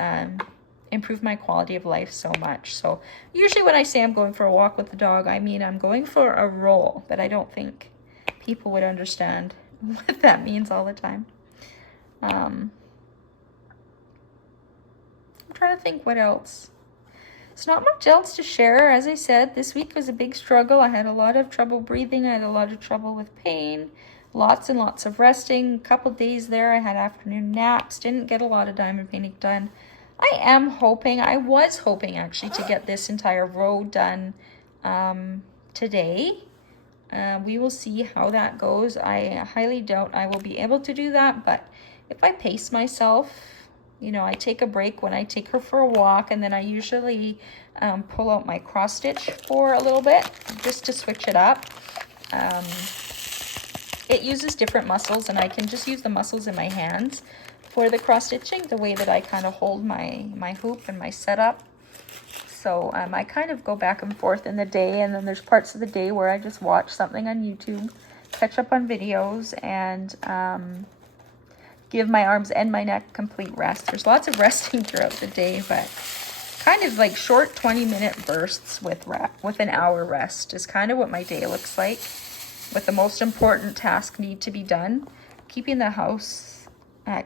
improve my quality of life so much. So usually when I say I'm going for a walk with the dog, I mean I'm going for a roll, but I don't think people would understand what that means all the time. I'm trying to think what else. It's not much else to share. As I said, this week was a big struggle. I had a lot of trouble breathing. I had a lot of trouble with pain. Lots and lots of resting. A couple days there I had afternoon naps. Didn't get a lot of diamond painting done. I was hoping actually to get this entire row done today. We will see how that goes. I highly doubt I will be able to do that, but if I pace myself, you know, I take a break when I take her for a walk, and then I usually pull out my cross stitch for a little bit just to switch it up. It uses different muscles, and I can just use the muscles in my hands for the cross stitching, the way that I kind of hold my hoop and my setup. So I kind of go back and forth in the day, and then there's parts of the day where I just watch something on YouTube, catch up on videos, and give my arms and my neck complete rest. There's lots of resting throughout the day, but kind of like short 20-minute bursts with an hour rest is kind of what my day looks like, with the most important task need to be done. Keeping the house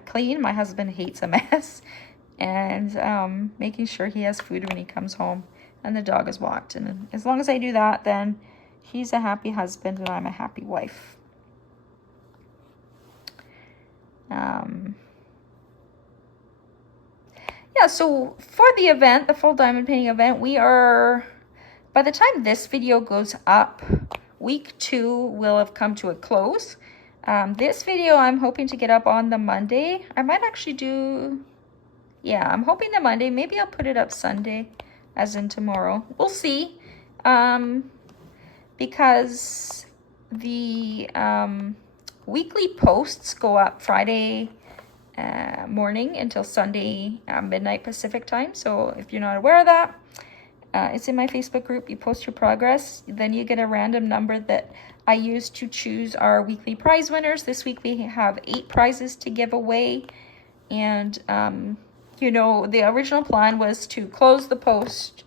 clean. My husband hates a mess. And making sure he has food when he comes home and the dog is walked. And as long as I do that, then he's a happy husband and I'm a happy wife. Yeah, so for the event, the full diamond painting event, we are, by the time this video goes up, week 2 will have come to a close. This video I'm hoping to get up on the Monday. I might actually do... Yeah, I'm hoping the Monday. Maybe I'll put it up Sunday, as in tomorrow. We'll see. Because the weekly posts go up Friday morning until Sunday midnight Pacific time. So if you're not aware of that, it's in my Facebook group. You post your progress. Then you get a random number that I use to choose our weekly prize winners. This week we have 8 prizes to give away. And... you know, the original plan was to close the post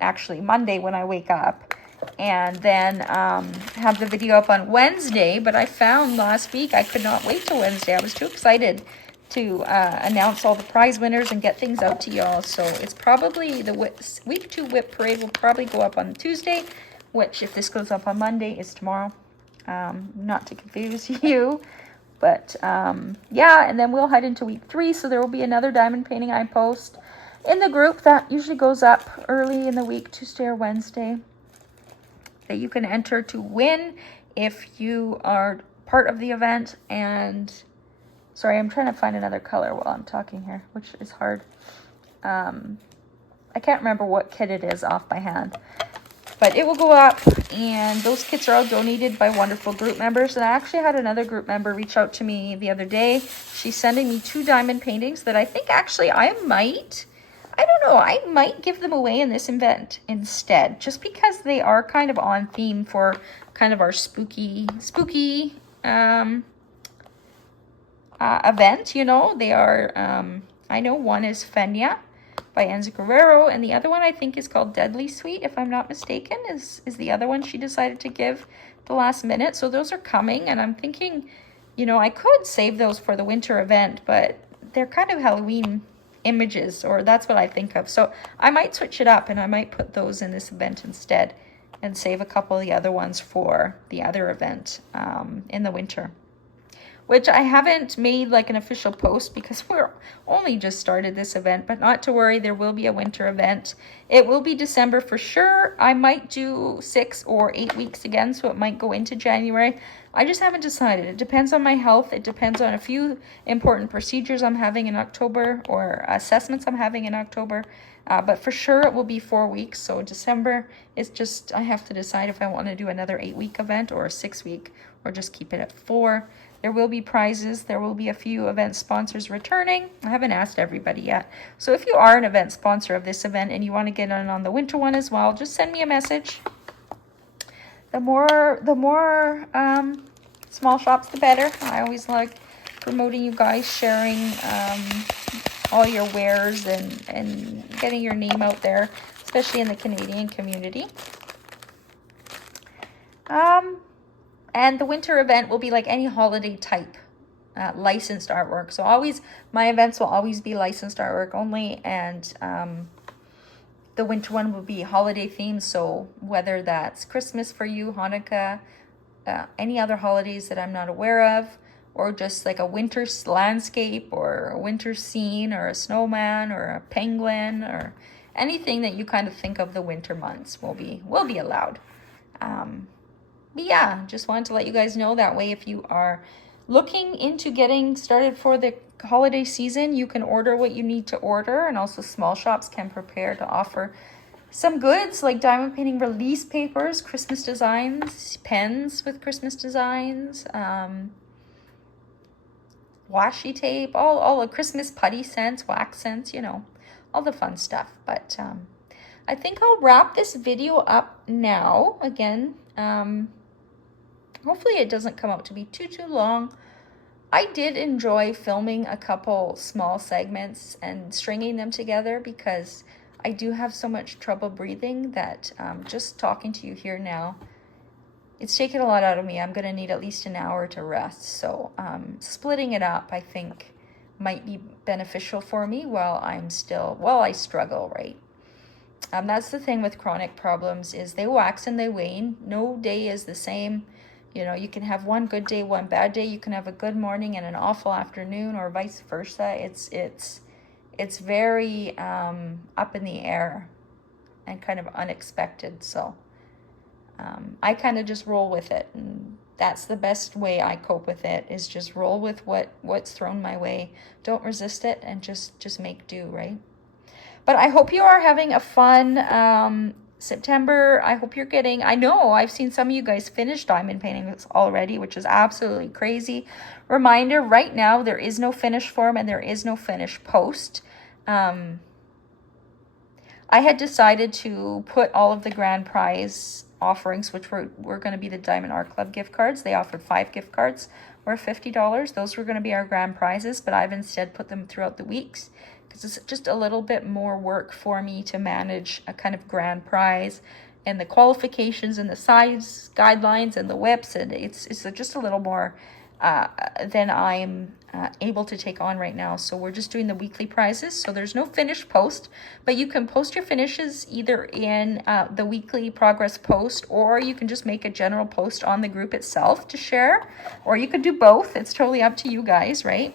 actually Monday when I wake up, and then have the video up on Wednesday. But I found last week I could not wait till Wednesday. I was too excited to announce all the prize winners and get things out to y'all. So it's probably the week 2 whip parade will probably go up on Tuesday, which if this goes up on Monday is tomorrow. Not to confuse you. But yeah, and then we'll head into week 3. So there will be another diamond painting I post in the group that usually goes up early in the week, Tuesday or Wednesday, that you can enter to win if you are part of the event. And sorry, I'm trying to find another color while I'm talking here, which is hard. I can't remember what kit it is off by hand. But it will go up, and those kits are all donated by wonderful group members. And I actually had another group member reach out to me the other day. She's sending me 2 diamond paintings that I think actually I might give them away in this event instead. Just because they are kind of on theme for kind of our spooky event, you know. They are, I know one is Fenya by Enzo Guerrero, and the other one I think is called Deadly Sweet, if I'm not mistaken, is the other one she decided to give the last minute. So those are coming, and I'm thinking, you know, I could save those for the winter event, but they're kind of Halloween images, or that's what I think of. So I might switch it up, and I might put those in this event instead and save a couple of the other ones for the other event in the winter. Which I haven't made like an official post because we're only just started this event, but not to worry, there will be a winter event. It will be December for sure. I might do 6 or 8 weeks again, so it might go into January. I just haven't decided. It depends on my health. It depends on a few important procedures I'm having in October, or assessments I'm having in October. But for sure it will be 4 weeks. So December is just, I have to decide if I want to do another 8-week event or a 6-week, or just keep it at 4. There will be prizes. There will be a few event sponsors returning. I haven't asked everybody yet. So if you are an event sponsor of this event and you want to get in on the winter one as well, just send me a message. The more small shops, the better. I always like promoting you guys, sharing all your wares and getting your name out there, especially in the Canadian community. And the winter event will be like any holiday type licensed artwork. So always, my events will always be licensed artwork only. And the winter one will be holiday themed. So whether that's Christmas for you, Hanukkah, any other holidays that I'm not aware of, or just like a winter landscape or a winter scene or a snowman or a penguin or anything that you kind of think of the winter months will be allowed. But yeah, just wanted to let you guys know that way if you are looking into getting started for the holiday season, you can order what you need to order, and also small shops can prepare to offer some goods like diamond painting release papers, Christmas designs, pens with Christmas designs, washi tape, all the Christmas putty scents, wax scents, you know, all the fun stuff. But I think I'll wrap this video up now. Again, hopefully it doesn't come out to be too long. I did enjoy filming a couple small segments and stringing them together because I do have so much trouble breathing that just talking to you here now, it's taken a lot out of me. I'm going to need at least an hour to rest. So splitting it up, I think, might be beneficial for me while I struggle, right? That's the thing with chronic problems, is they wax and they wane. No day is the same. You know, you can have one good day, one bad day. You can have a good morning and an awful afternoon, or vice versa. It's very up in the air and kind of unexpected. So I kind of just roll with it, and that's the best way I cope with it, is just roll with what's thrown my way. Don't resist it, and just make do, right? But I hope you are having a fun September. I hope you're getting, I know I've seen some of you guys finish diamond painting already, which is absolutely crazy. Reminder, right now there is no finish form and there is no finish post. I had decided to put all of the grand prize offerings, which were going to be the Diamond Art Club gift cards. They offered 5 gift cards worth $50. Those were going to be our grand prizes, but I've instead put them throughout the weeks, because it's just a little bit more work for me to manage a kind of grand prize and the qualifications and the size guidelines and the whips, and it's just a little more than I'm able to take on right now. So we're just doing the weekly prizes. So there's no finish post, but you can post your finishes either in the weekly progress post, or you can just make a general post on the group itself to share, or you could do both. It's totally up to you guys, right?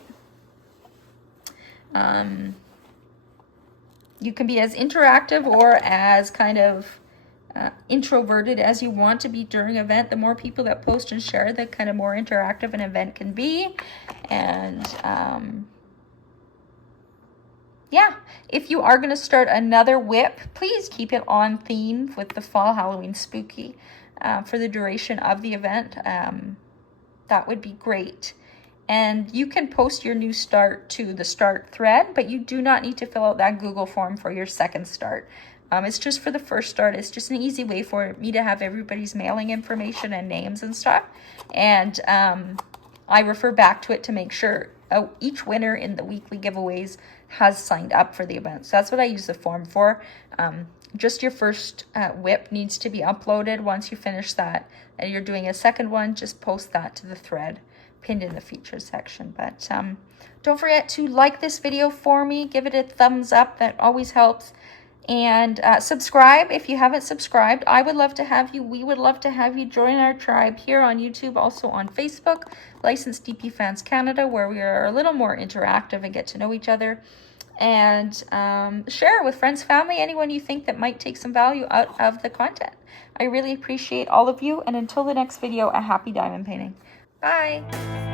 You can be as interactive or as kind of introverted as you want to be during an event. The more people that post and share, the kind of more interactive an event can be. And yeah, if you are going to start another whip, please keep it on theme with the fall Halloween spooky for the duration of the event. That would be great. And you can post your new start to the start thread, but you do not need to fill out that Google form for your second start. It's just for the first start. It's just an easy way for me to have everybody's mailing information and names and stuff. And I refer back to it to make sure each winner in the weekly giveaways has signed up for the event. So that's what I use the form for. Just your first whip needs to be uploaded. Once you finish that and you're doing a second one, just post that to the thread pinned in the features section. But don't forget to like this video for me. Give it a thumbs up. That always helps. And subscribe if you haven't subscribed. I would love to have you. We would love to have you join our tribe here on YouTube, also on Facebook, Licensed DP Fans Canada, where we are a little more interactive and get to know each other. And share with friends, family, anyone you think that might take some value out of the content. I really appreciate all of you. And until the next video, a happy diamond painting. Bye.